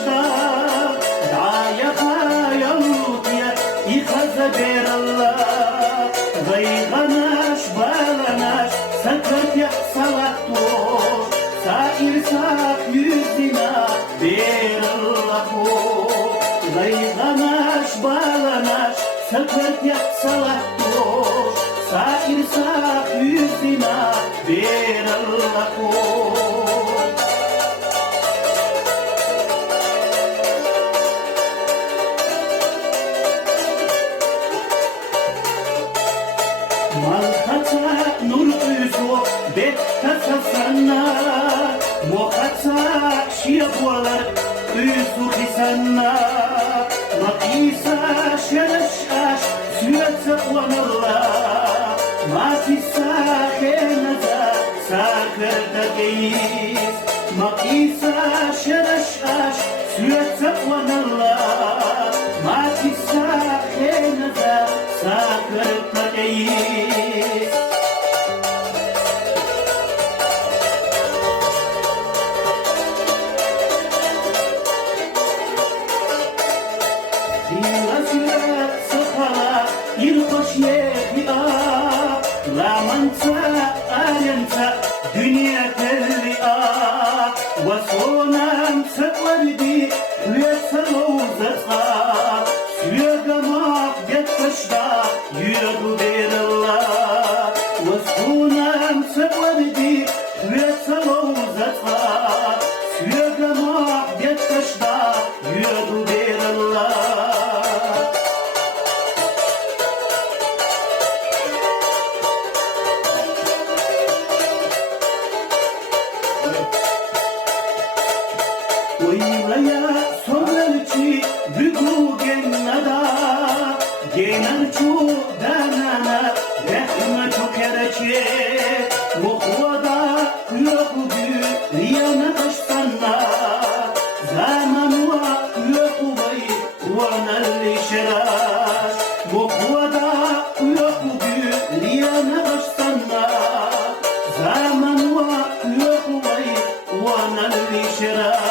başta daya hayalutya ikhaza beralla Gayğanaş bağlanaş sakırt ya salatto Sair sak yüzina berallahu Gayğanaş bağlanaş sakırt ya salatto Sair sak yüzina berallahu Malhata nur yüzü bekkata sana Muhata şiyabualar yüzü hisana Makisa şerşaş süyatsa uanırla Matisa henaza sakırda geyiz Makisa şerşaş süyatsa uanırla Matisa henaza sakırda geyiz Sila sakala ilhoş yehi'a La mansa alenta dünya telli'a Vasonam saklardi Vesalovzat'a Süyegamak getkaşda Yüyadu beralla Vasonam saklardi Vesalovzat'a Süyegamak getkaşda Yüyadu beralla Oylaya sonralçı bügü gennada Genarçu danana rehme çokerçe Muhvada yokudu riyana kaştanna Zamanua yokuvay vanalli şeraş Muhvada yokudu riyana kaştanna Zamanua yokuvay vanalli şeraş